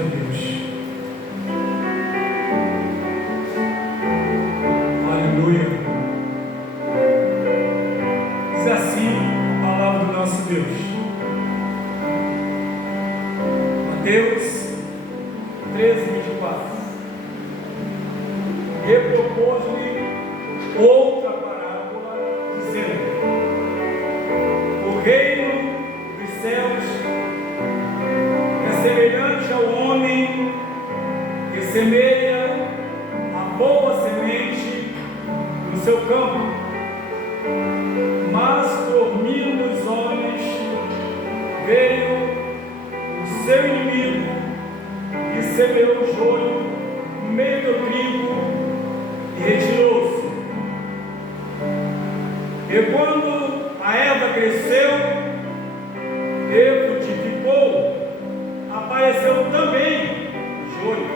ó Deus. Aleluia. Diz assim a palavra do nosso Deus. Mateus 13:24. E propôs-lhe outra parábola, dizendo: o reino dos céus é semelhante ao homem que semeia a boa semente no seu campo, mas dormindo os homens, veio o seu inimigo e semeou o joio no meio do trigo e retirou-se. E quando a erva cresceu e frutificou, apareceu também o joio.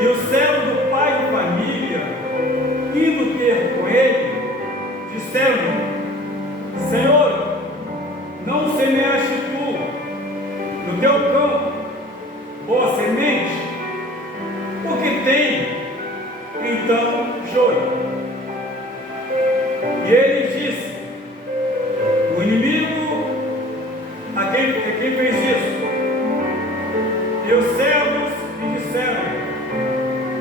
E o servo do pai de família, indo ter com ele, disseram: Senhor, não semeaste tu no teu campo boa semente? Porque tem então joio. E ele disse: o inimigo é quem fez isso. E os servos lhe disseram: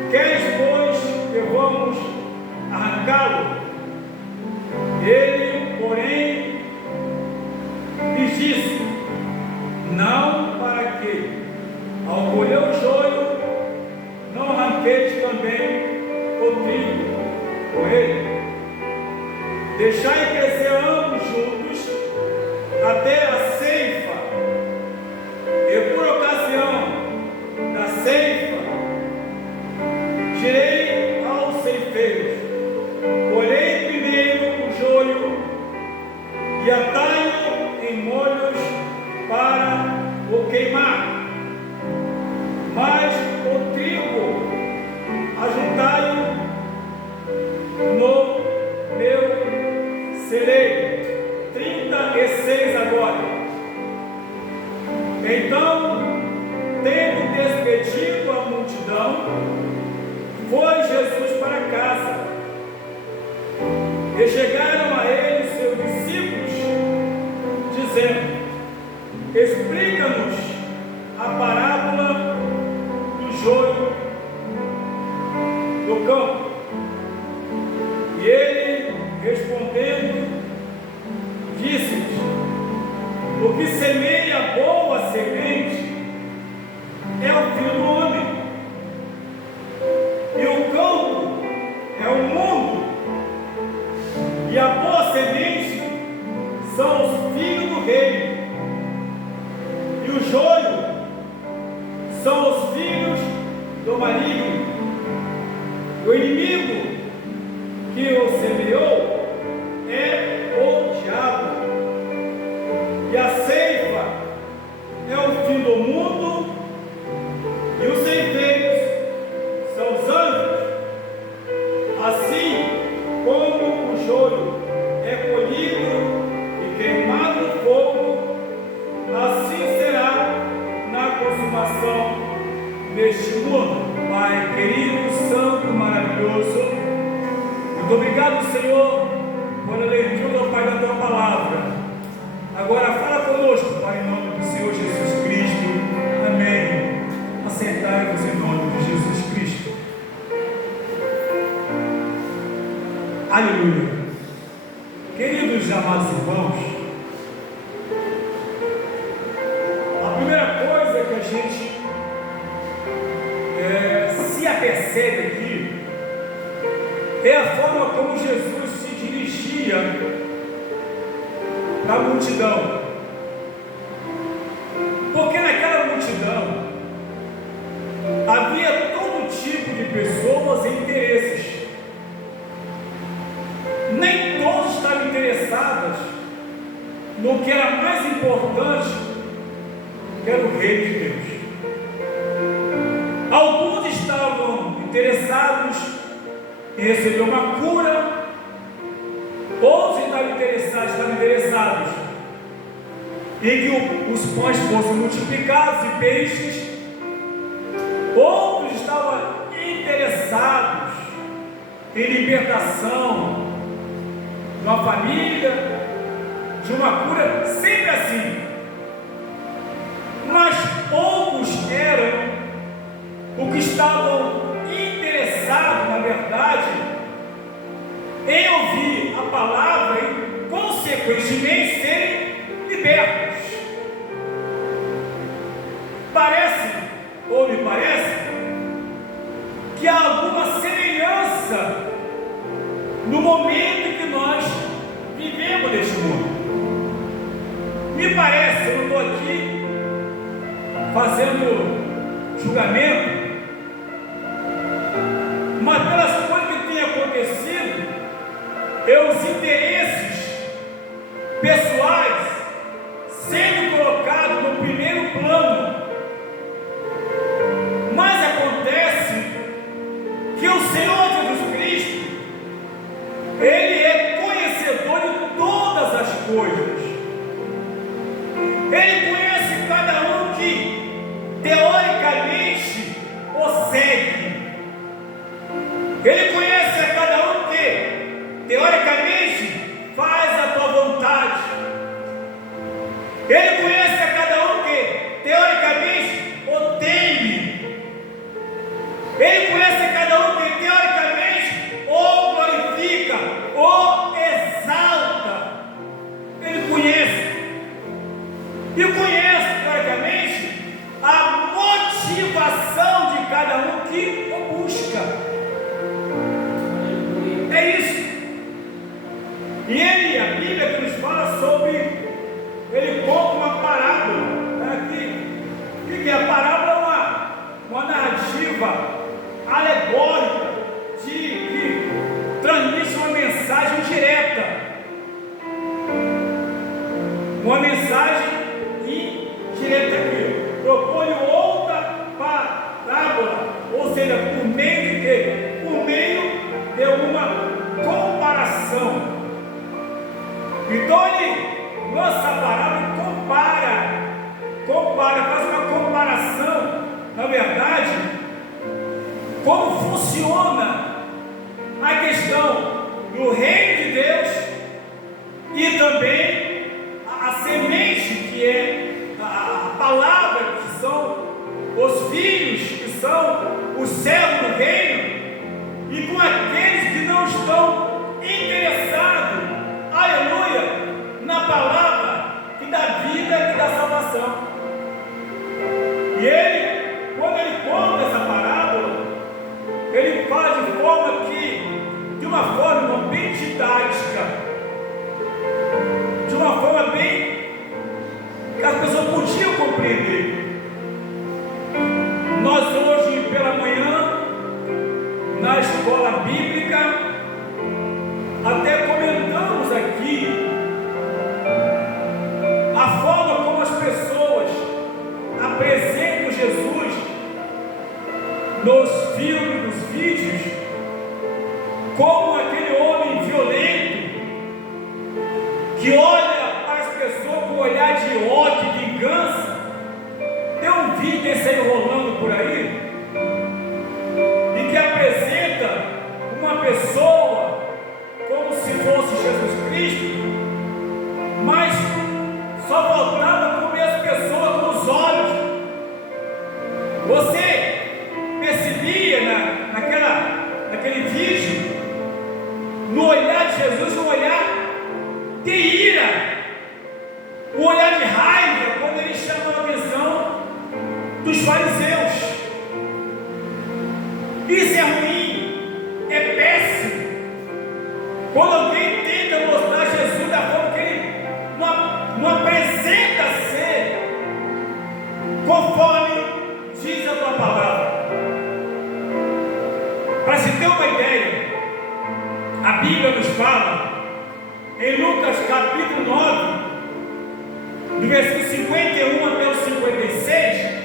queres, pois, que vamos arrancá-lo? Ele, porém, lhes disse: não, para que, ao colher o joio, não arranqueis também o trigo com ele. Deixai crescer ambos juntos até a ceifa, e por ocasião da ceifa direi aos ceifeiros: colhei primeiro o joio e atai-o em molhos para o queimar, mas o trigo ajuntai-o no meu celeiro. 36 agora. Então, tendo despedido a multidão, foi Jesus para casa. E chegaram a ele seus discípulos, dizendo: explica-nos a parábola do joio do campo. E ele, respondendo, disse-lhes: o que semeia a boa semente é o Filho do homem, e o campo é o mundo, e a boa semente são os filhos do reino, e o joio são os filhos do maligno. O inimigo que o semeou é o diabo, e a ceifa é o fim do mundo, e os ceifeiros são os anjos. Assim como o joio é colhido e queimado no fogo, assim será na consumação deste mundo. Pai querido, santo, maravilhoso, muito obrigado, Senhor, por a leitura, Pai, da tua palavra. Agora fala conosco, Pai, em nome do Senhor Jesus Cristo. Amém. Assentai-vos em nome de Jesus Cristo. Aleluia. Queridos e amados irmãos, a primeira coisa que a gente se apercebe aqui é a forma como Jesus se dirigia da multidão. Porque naquela multidão havia todo tipo de pessoas e interesses. Nem todos estavam interessados no que era mais importante, que era o reino de Deus. Alguns estavam interessados em receber uma cura, outros estavam interessados e que os pães fossem multiplicados e peixes. Outros estavam interessados em libertação de uma família, de uma cura, sempre assim. Mas poucos eram os que estavam interessados, na verdade, em ouvir a palavra e, consequentemente, serem libertos. Parece, ou me parece, que há alguma semelhança no momento que nós vivemos neste mundo. Me parece, eu não estou aqui fazendo julgamento, mas pelas coisas que têm acontecido, os interesses pessoais sendo colocados no primeiro plano. Mas acontece que o Senhor Jesus Cristo, Ele é conhecedor de todas as coisas. Ele conhece cada um que teoricamente o segue. Ele conhece a cada um que teoricamente faz a tua vontade. Ele conhece a cada um que teoricamente o teme. Ele conhece a cada um que teoricamente o glorifica, o exalta. Ele conhece. E conhece teoricamente a motivação de cada um que o busca. É isso. E ele, a Bíblia que nos fala sobre, ele conta uma parábola. O que é a parábola? Uma narrativa alegórica que transmite uma mensagem direta. Uma mensagem indireta aqui. Propõe outra parábola, ou seja, por meio de quê? Por meio de uma comparação. Então ele lança a parábola e compara, faz uma comparação, na verdade, como funciona a questão do reino de Deus e também a semente que é a palavra, que são os filhos, que são os servos do reino, e com aqueles que não estão interessados, aleluia, na palavra que dá vida e dá salvação. E ele, quando ele conta essa parábola, ele fala de forma que, de uma forma bem didática, de uma forma bem que as pessoas podiam compreender. Nós hoje pela manhã, na escola bíblica, até comentamos aqui a forma como as pessoas apresentam Jesus nos filmes, nos vídeos, como aquele homem violento que olha para as pessoas com um olhar de ódio e vingança. Tem um vídeo desse aí rolando por aí, e que apresenta uma pessoa como se fosse Jesus Cristo, mas só faltava comer as pessoas com os olhos. Você percebia naquele vídeo, no olhar de Jesus, um olhar de ira, um olhar de raiva, quando ele chamou a atenção dos fariseus. Isso é ruim, é péssimo. Quando alguém tenta mostrar Jesus da forma que ele não apresenta ser conforme diz a tua palavra. Para se ter uma ideia, a Bíblia nos fala em Lucas capítulo 9, do versículo 51 até o 56,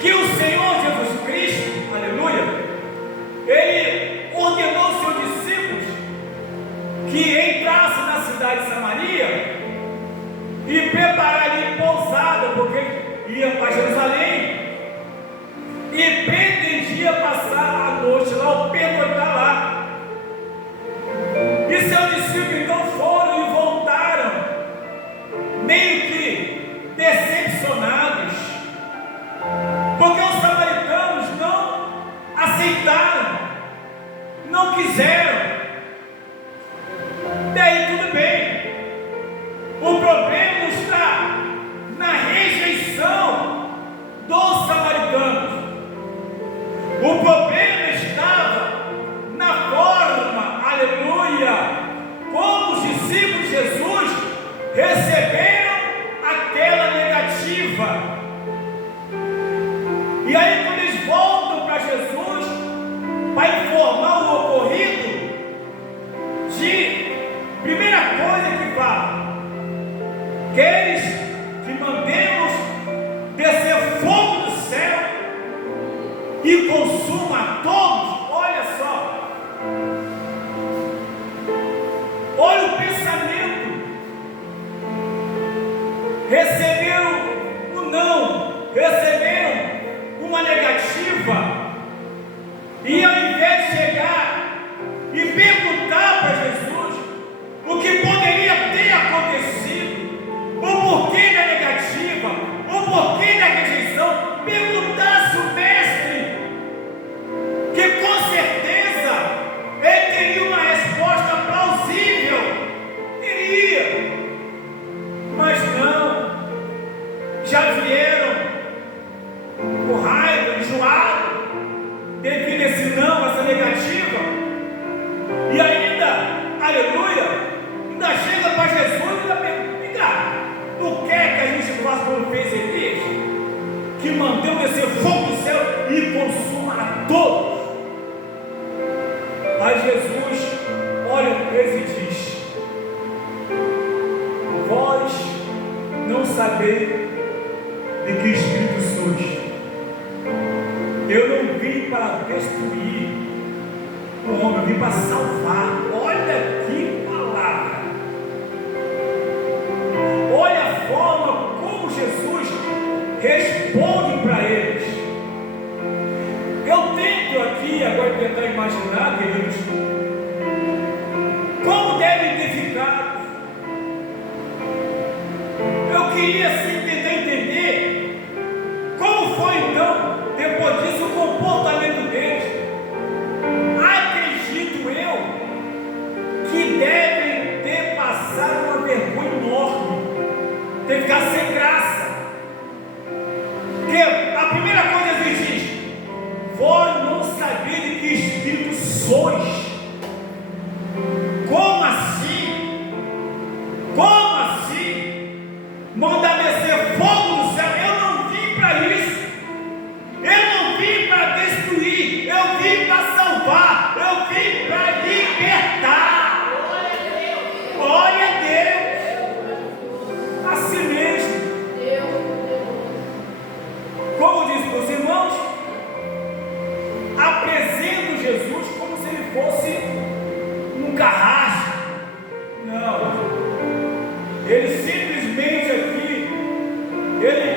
que o Senhor Jesus Cristo, aleluia, Ele ordenou aos seus discípulos que entrassem na cidade de Samaria e ia para Jerusalém e pretendia passar a noite lá, ou pernoitar lá. E seus discípulos então foram e voltaram, meio que decepcionados, porque os samaritanos não aceitaram, não quiseram. Daí tudo bem. O problema está na rejeição dos samaritanos. O problema estava na forma, aleluia, como os discípulos de Jesus receberam aquela negativa. E aí, quando eles voltam para Jesus para informar o ocorrido, primeira coisa que fala: queres que mandemos descer fogo do céu e consuma a todos? Olha só, olha o pensamento. Receberam o não, receberam uma negativa, e ao invés de chegar e perguntar para Jesus o que poderia ter acontecido, o porquê da negativa, o porquê da rejeição, perguntasse o mestre, que com certeza ele teria uma resposta plausível, iria, mas não, já vieram com raiva, enjoado, devido a esse não, essa negativa, e ainda, aleluia, ainda chega para Jesus e ainda pergunta: tu quer que a gente faça como fez Elias, que mantém descer fogo do céu e consuma a todos? Aí Jesus olha para eles e diz: vós não sabeis de que espírito sois. Eu não vim para destruir o homem, eu vim para salvar. Olha que palavra! Olha a forma como Jesus responde para eles. Eu tento aqui agora tentar imaginar, queridos, como devem ter ficado. Eu queria assim tentar entender como foi então, depois disso, o comportamento deles. Acredito eu que devem ter passado uma vergonha enorme, ter ficado sem graça. Porque a primeira coisa que diz: vós não sabeis de que espírito sois. Como assim? Como assim? Mandar descer fogo do céu? Eu não vim para isso. Eu não vim para destruir. Eu vim para salvar. Eu vim para libertar. Glória a Deus. Assim mesmo. Como diz para os irmãos, apresento Jesus como se ele fosse um carrasco. Não. Ele simplesmente aqui, ele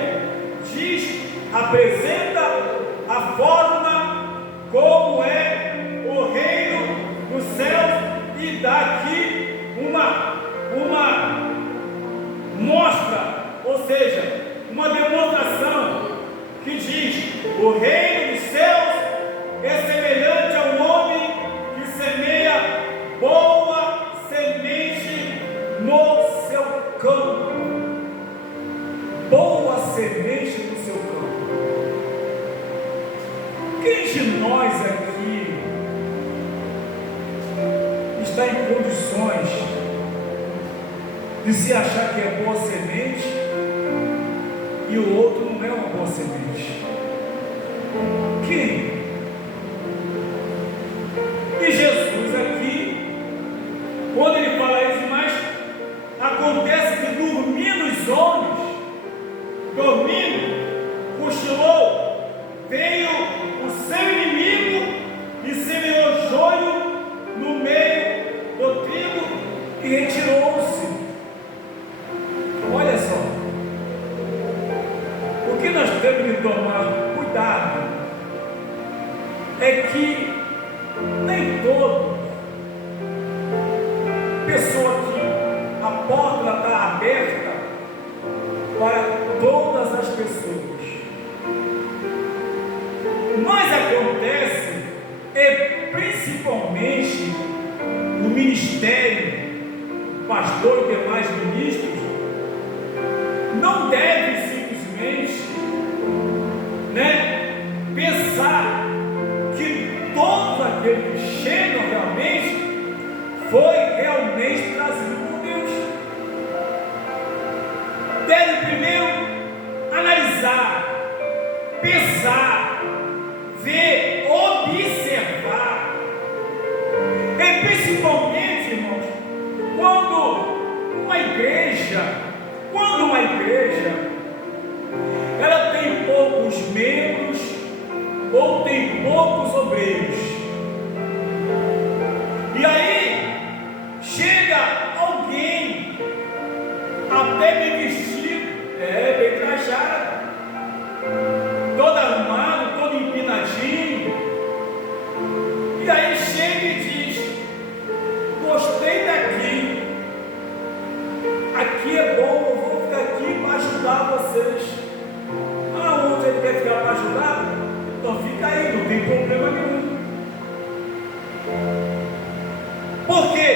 diz, apresenta a forma como é o reino dos céus e dá aqui uma mostra, ou seja, uma demonstração que diz: o reino dos céus é semelhante ao homem que semeia boa semente no seu campo. Boa semente no seu campo. Quem de nós aqui está em condições de se achar que é boa semente e o outro não é uma boa semente? Quem? E Jesus aqui, quando ele fala isso, mas acontece que dormindo os homens, dormindo, cochilou, veio o seu inimigo e semeou joio no meio do trigo e retirou-se. Olha só, o que que tomar cuidado é que nem todo pessoa que a porta está aberta para todas as pessoas. Mas acontece, principalmente no ministério, pastor e demais ministros, não deve simplesmente, pensar que todo aquele que chega realmente foi realmente trazido por Deus. Deve primeiro analisar, pensar, ver, observar. E principalmente, irmãos, quando uma igreja ela tem poucos membros ou tem poucos obreiros, e aí chega alguém até bem vestido, bem trajado, todo arrumado, todo empinadinho, e aí chega e diz: gostei daqui, aqui é bom, eu vou ficar aqui para ajudar vocês. Onde ele quer ficar para ajudar? Então fica aí, não tem problema nenhum. Por quê?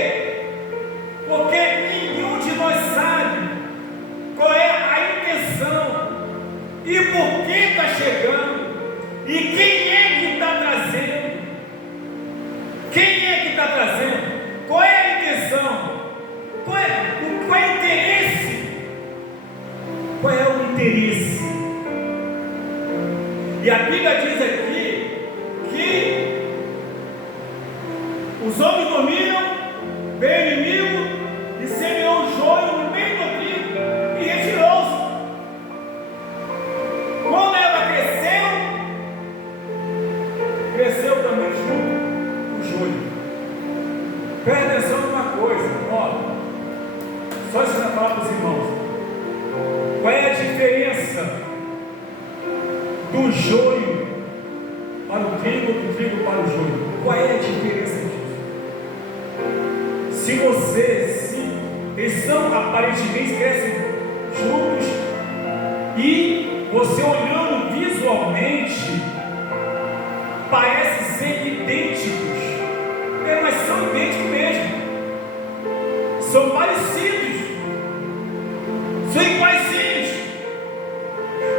Porque nenhum de nós sabe qual é a intenção e por que está chegando e quem é que está trazendo. Quem é que está trazendo? Qual é a intenção? Qual é o interesse? Qual é o interesse? E a Bíblia diz aqui que os homens dormiram, veio o inimigo e semeou o joio no meio do trigo e retirou-se. Quando ela cresceu também junto o joio. Presta atenção numa coisa, só ensinar a falar para os irmãos. Qual é a diferença do joio para o trigo, do trigo para o joio? Qual é a diferença disso? Eles são aparentemente crescem juntos e você olhando visualmente parece ser idênticos, mas são idênticos mesmo, são parecidos, são iguaizinhos,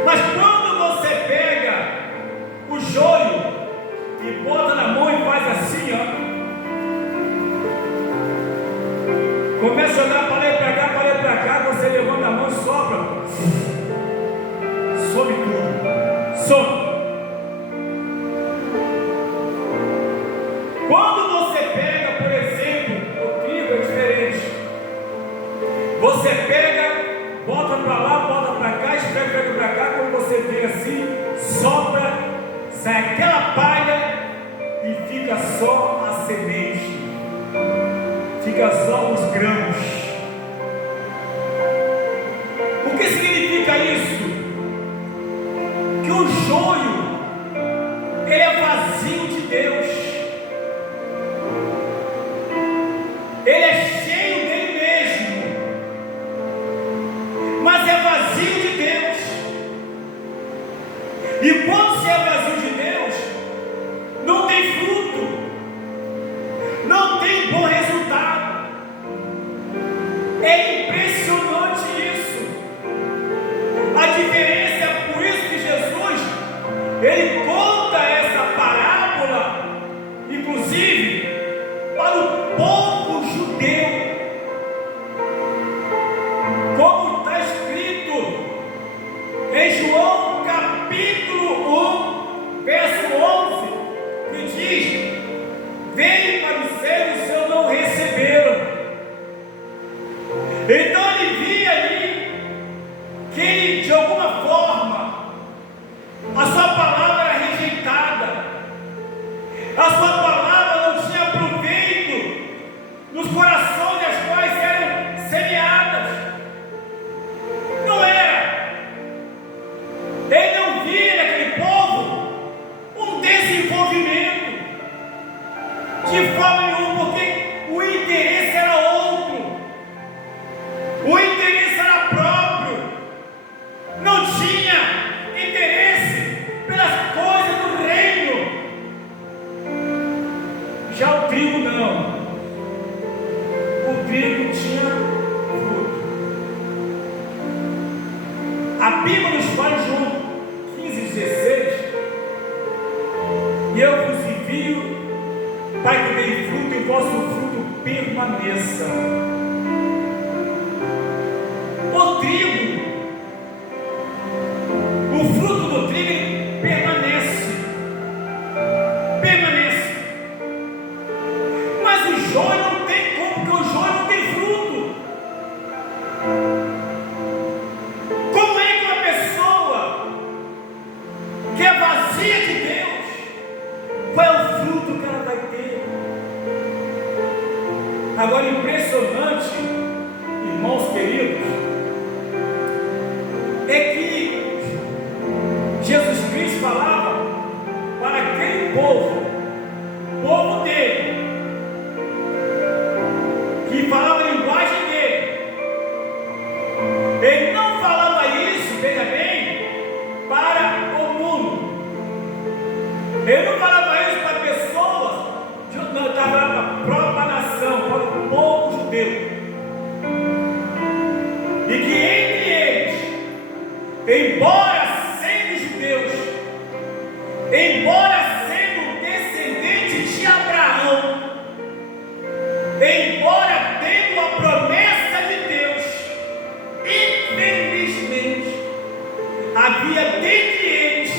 mas quando você pega o joio e bota na mão e faz assim, começa a olhar para lá e para cá, você levanta a mão e sopra, some tudo, some. Quando você pega, por exemplo, o trigo é diferente. Você pega, bota para lá, bota para cá, esfrega para cá. Quando você vê assim, sopra, sai aquela palha e fica só a semente, fica só os grãos. O que significa isso? Que o joio ele é vazio de Deus, ele é cheio dele mesmo, mas é vazio de Deus. E quando se é vazio de Deus, não tem fruto, não tem bom resultado. É impressionante isso. A diferença é por isso que Jesus ele conta essa parábola, inclusive para o povo judeu, como está escrito em João capítulo 1, verso 11, que diz: veio para os céus e os seus não receberam. Então ele via ali que de alguma forma a sua palavra era E eu vos envio para que deem fruto e vosso fruto permaneça. O trigo, o fruto do trigo permanece. Permanece. Mas o joio não tem como, porque o joio não tem fruto. Como é que uma pessoa que é vazia de Deus, qual é o fruto que ela vai ter? Agora, impressionante, irmãos queridos, é que Jesus Cristo falava para aquele povo dele, que falava a linguagem dele. Ele não falava isso, veja bem, para o mundo. Ele não falava isso para pessoas, não, estava para a própria nação, para o povo judeu. E que entre eles, embora sendo judeus, embora sendo descendentes de Abraão, embora tendo a promessa de Deus, infelizmente, havia dentre eles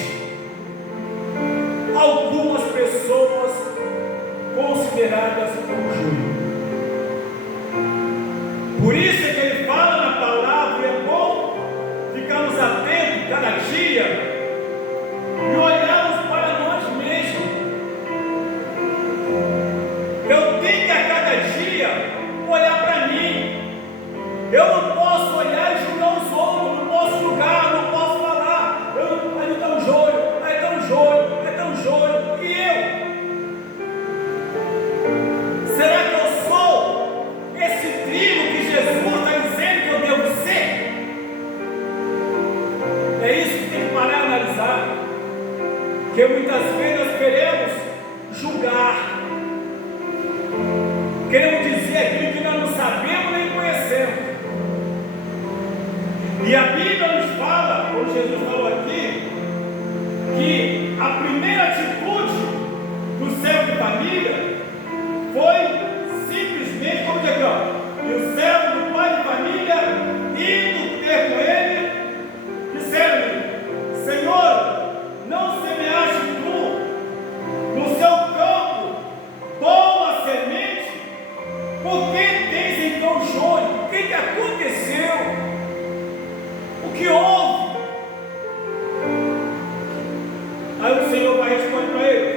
algumas pessoas consideradas como judeus. Por isso é que ele fala na palavra, e é bom ficarmos atentos cada dia e olharmos para nós mesmos. Eu tenho que a cada dia olhar para mim. Eu não posso olhar e julgar os outros, não posso julgar, não posso falar. Aí está um joio, aí está um joio, aí está um joio. E eu? Será que eu sou esse trigo que Jesus está dizendo que eu devo ser? É isso que tem que parar e analisar. Porque muitas vezes nós queremos julgar, queremos dizer aquilo que nós não sabemos nem conhecemos. E a Bíblia nos fala, como Jesus falou aqui, que a primeira atitude do servo de família foi simplesmente, como dizer aqui, ó, e o servo do pai de família indo ter com ele, dizendo: Senhor, não semeaste tu no seu campo boa semente? Por que tens então joio? O que aconteceu? O que houve? Aí o Senhor vai responder para ele.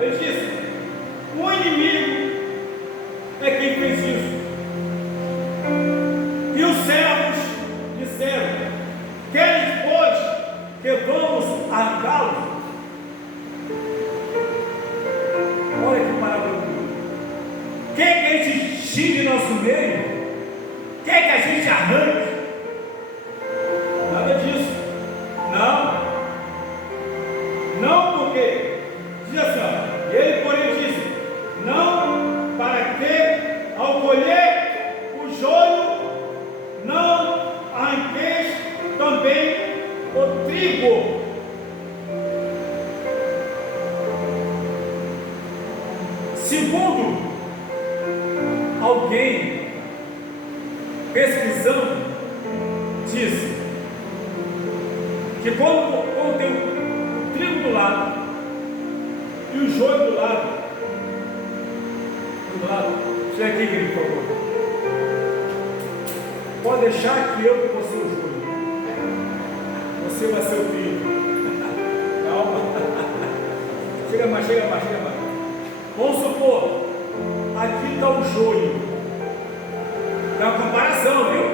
Ele disse: o inimigo é quem fez isso. E os servos disseram: queres, pois, que vamos arrancá-lo? Olha que maravilhoso. Quer que a gente tire nosso meio? Quer que a gente arranque? Nada disso. Não. Não, porque diz assim, ó, ele porém disse: não, para que ao colher o joio não arranqueis também o trigo. Segundo alguém pesquisando, diz que quando tem o trigo do lado e o joio do lado, chega aqui, querido, por favor. Pode deixar que eu vou ser o joio. Você vai ser o trigo. Calma. Chega mais. Vamos supor, aqui está o joio. É uma comparação, viu?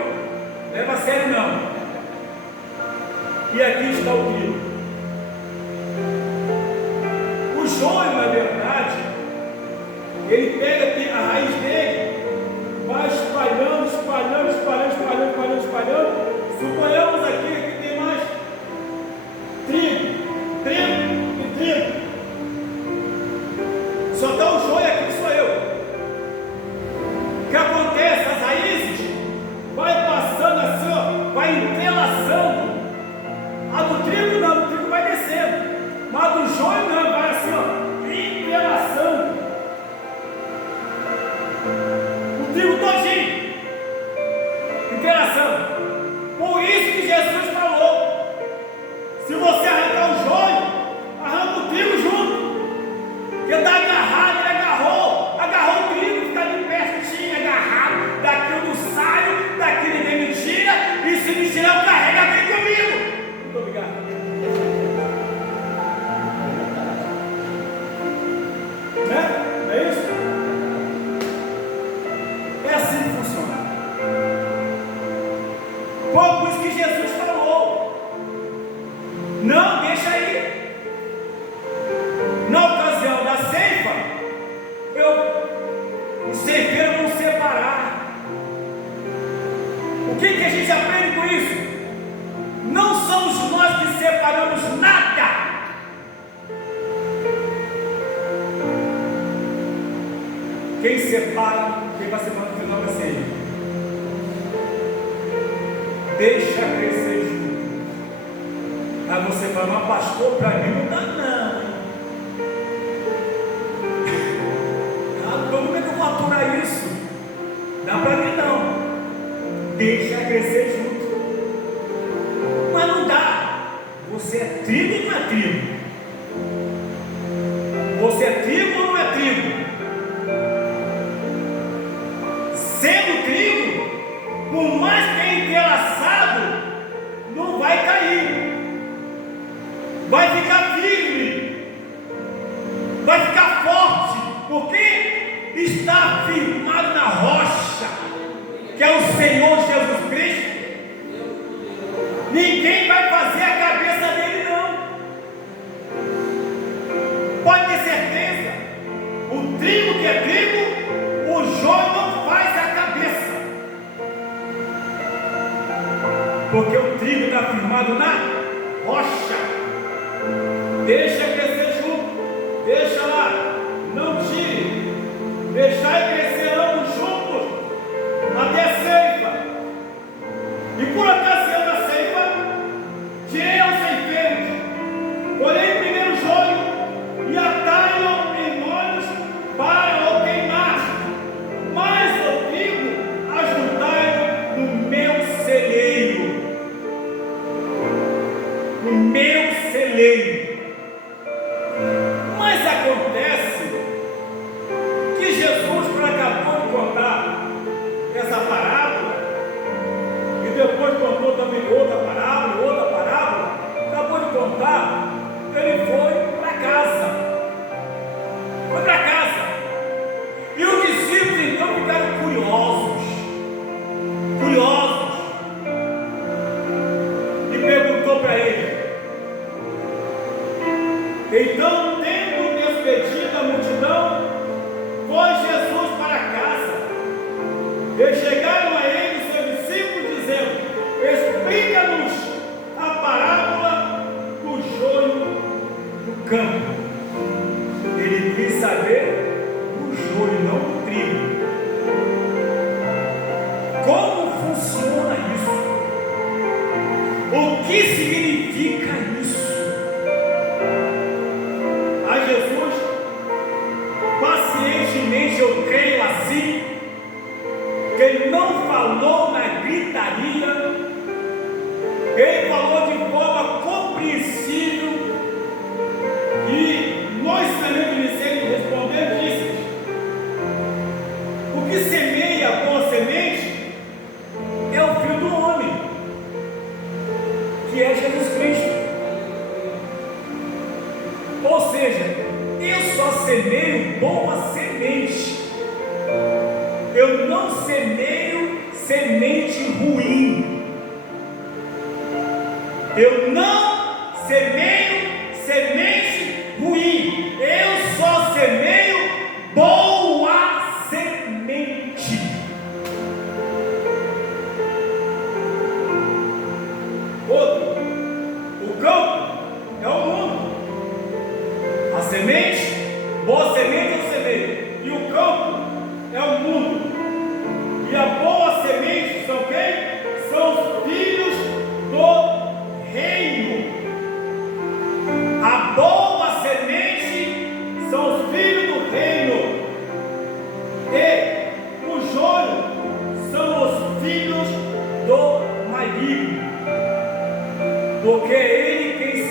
Leva a sério não. E aqui está o trigo. O joio, na verdade, ele pega a raiz dele, vai espalhando. Suponhamos aqui que tem mais trigo e trigo. Só está o joio aqui, que sou eu. O que acontece? As raízes vai passando assim, ó, vai entrelaçando. A do trigo não, o trigo vai descendo. Mas a do joio não, vai assim, ó, Se você arrancar o joio, arranca o trigo junto. Porque está agarrado, ele agarrou o trigo, fica ali pertinho, agarrado. Daqui eu não saio, daqui ninguém me tira, e se me tirar, eu carrego alguém comigo. Muito obrigado. Né? É isso? É assim que funciona. Por isso que Jesus falou: não, deixa aí. Na ocasião da ceifa, os ceifeiros vão separar. O que a gente aprende com isso? Não somos nós que separamos nada. Quem separa, quem vai separar no final vai ser ele. Deixa crescer junto. Aí você fala: mas pastor, para mim não dá não. Como é que eu vou aturar isso? Dá para mim não. Deixa crescer junto. Mas não dá. Você é trigo ou não é trigo? Você é trigo ou não é trigo? Sendo trigo, por mais que é entrelaçado, não vai cair. Vai ficar firme. Vai ficar forte. Porque está firmado na rocha, que é o Senhor Jesus Cristo. Ninguém vai fazer a cabeça dele não. Pode ter certeza. O trigo que é trigo, o joio não faz a cabeça. Porque o trigo está firmado na rocha. Deixa crescer junto. Deixa lá. Não tire, deixai crescer ambos juntos até a ceifa. E por ocasião da ceifa, tirei aos ceifeiros, porém primeiro joio e atalho em molhos para o queimar, mas o trigo ajuntai no meu celeiro. No meu celeiro. Mas acontece que Jesus, quando acabou de contar essa parábola, e depois contou também outra parábola, acabou de contar, ele foi para casa. Foi para casa. E os discípulos então ficaram curiosos. E perguntou para ele. Então, tendo despedido a multidão, foi Jesus para casa. E chegaram a ele seus discípulos, dizendo: explica-nos a parábola do joio do campo. Ele quis saber o joio, não o trigo. Como funciona isso? O que significa isso? A Jesus, pacientemente, eu creio assim, que ele não falou na gritaria, ele falou de forma compreensível, e nós também merecemos responder, disse: o que semeia a boa semente é o Filho do Homem, que é Jesus Cristo. Ou seja, eu só semeio boa semente. Eu não semeio semente ruim. Eu não semeio semente ruim. Eu só semeio boa semente. Outro, o campo é o mundo. A semente, boa semente é o semeio. E o campo é o mundo. E a boa semente são quem? São os filhos do reino. A boa semente são os filhos do reino. E o joio são os filhos do maligno. Porque é ele quem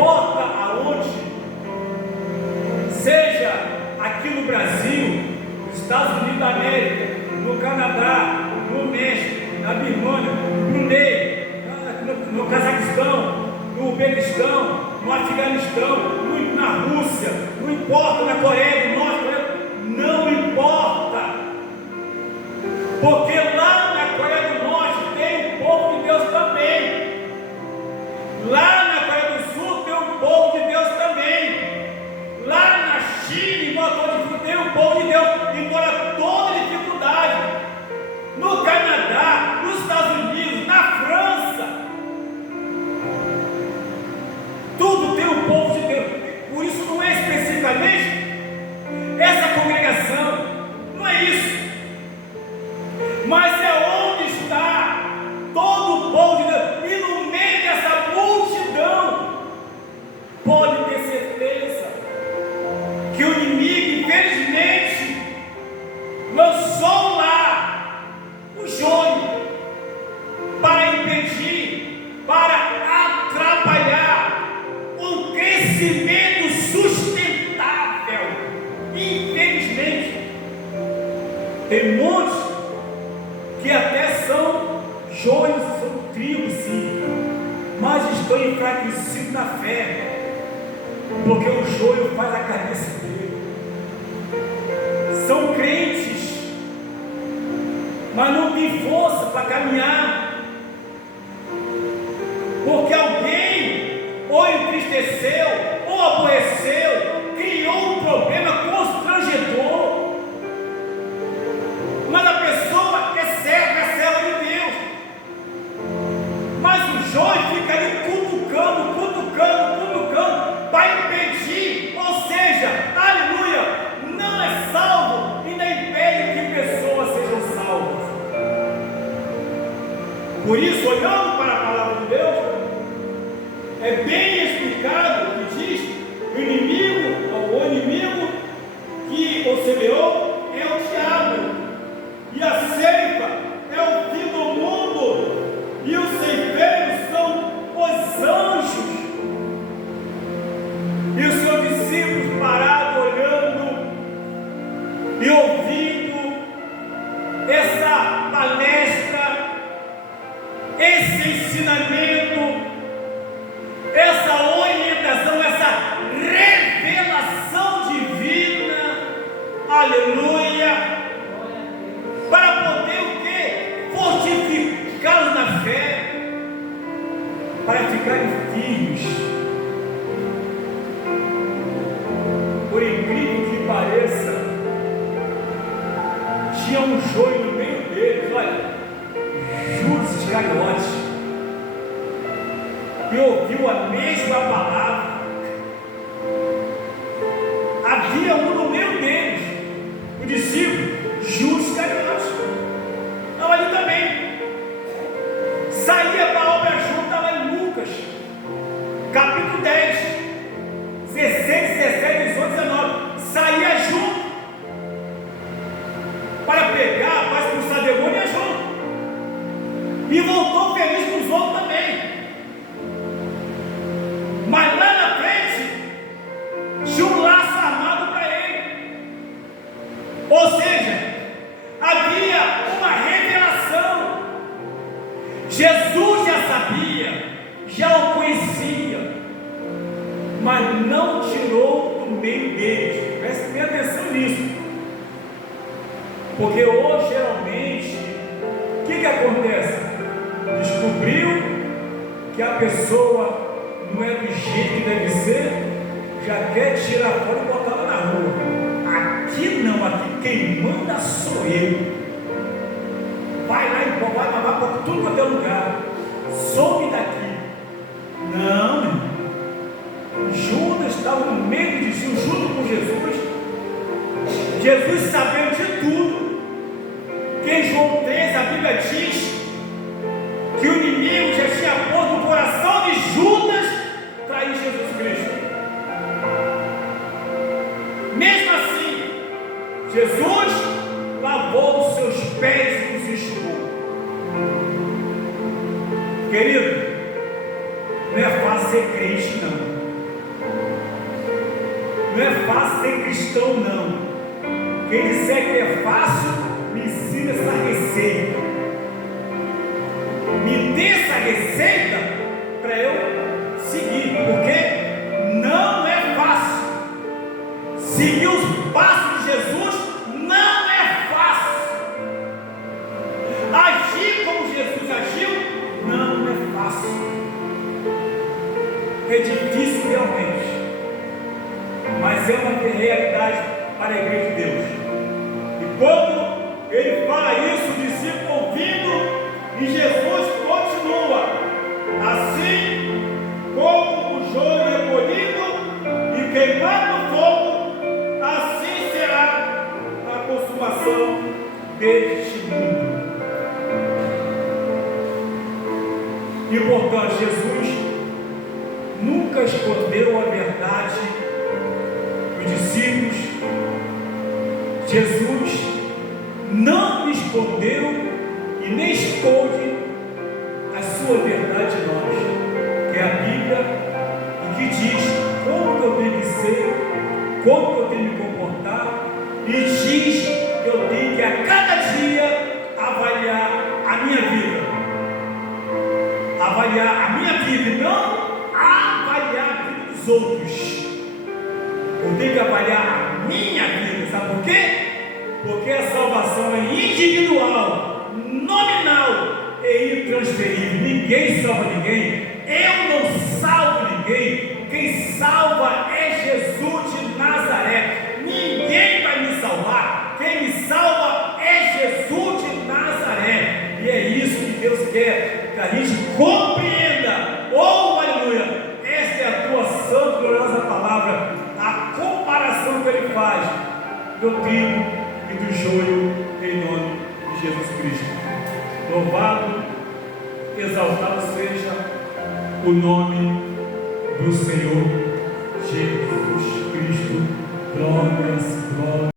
importa aonde, seja aqui no Brasil, nos Estados Unidos da América, no Canadá, no México, na Birmânia, no Brunei, no Cazaquistão, no Uzbequistão, no Afeganistão, na Rússia, não importa, na Coreia do Norte, não importa, porque lá na Coreia do Norte tem o povo de Deus também, lá na Coreia do Sul tem o povo de Deus também, lá na China tem o povo de Deus, embora toda dificuldade, no Canadá, nos Estados Unidos, na França, tudo tem o povo de Deus. Por isso não é especificamente essa congregação, não é isso, mas é onde está todo o povo de Deus, e no meio dessa multidão, pode ter certeza que o inimigo, infelizmente, lançou lá o joio para impedir, para atrapalhar o crescimento sustentável. Infelizmente, tem muitos que até são joios, são trigo, sim, mas estão enfraquecidos na fé, porque o joio faz a cabeça dele. São crentes, mas não tem força para caminhar, porque alguém ou entristeceu, ou aborreceu, criou um problema constrangedor. Mas a pessoa é serva de Deus, mas o joio fica ali cutucando, para impedir, ou seja, aleluia, não é salvo e nem impede que pessoas sejam salvas. Por isso, olhando para a palavra de Deus, é bem explicado que diz que o inimigo que o semeou é o diabo, e a ceifa é o fim do mundo, e os ceifeiros são os anjos. E os seus discípulos parados, olhando e ouvindo essa palestra, esse ensinamento, essa orientação, essa revelação divina, aleluia, para poder o quê? Fortificá-los na fé, para ficarem firmes. Por incrível que pareça, tinha um joio no meio deles, olha, Judas Iscariote, e ouviu a mesma palavra. Havia um no meio deles, o discípulo Judas Iscariote, não, ali também, saía para a obra junta lá em Lucas, capítulo 10, 16, 17, 18, 19, saía junto para pegar, para expulsar demônio, ia junto, e voltou feliz com os outros também. Mas lá na frente tinha um laço armado para ele, ou seja, havia uma revelação. Jesus já sabia, já o conhecia, mas não tirou do meio deles. Preste bem atenção nisso, porque hoje geralmente o que acontece? Descobriu que a pessoa não é do jeito que deve ser, já quer tirar fora e botar ela na rua. Aqui não, aqui quem manda sou eu. Vai lá e vai para tudo quanto é lugar, some daqui. Não, irmão. Judas estava no meio de si, junto com Jesus. Jesus sabendo de tudo. Que em João 3 a Bíblia diz que o inimigo já tinha posto no coração de Judas trair Jesus Cristo. Mesmo assim, Jesus lavou os seus pés e os enxugou. Querido, não é fácil ser crente, não. Não é fácil ser cristão, não. Quem disser que é fácil, me ensina essa receita. Me dê essa receita para eu seguir, porque não é fácil. Seguir os passos de Jesus não é fácil. Agir como Jesus agiu não é fácil. É difícil realmente, mas é uma realidade para a igreja de Deus. E quando ele fala isso, o discípulo ouvindo, e Jesus continua: assim como o joio é colhido e queimado no fogo, assim será a consumação deste mundo. E portanto, Jesus nunca escondeu a verdade dos discípulos. Jesus não escondeu e nem esconde a sua verdade em nós, que é a Bíblia, e que diz como eu tenho que ser, como eu tenho que me comportar, e diz que eu tenho que a cada dia avaliar a minha vida. Avaliar a minha vida e não avaliar a vida dos outros. Eu tenho que avaliar a minha vida, sabe por quê? Porque a salvação é individual, nominal e intransferível. Ninguém salva ninguém. Eu não salvo ninguém. Quem salva é Jesus de Nazaré. Ninguém vai me salvar. Quem me salva é Jesus de Nazaré. E é isso que Deus quer que a gente compreenda. Oh, aleluia! Essa é a tua santa e gloriosa palavra. A comparação que ele faz do trigo e do joio em nome de Jesus Cristo. Louvado, exaltado seja o nome do Senhor Jesus Cristo. Glórias, glórias.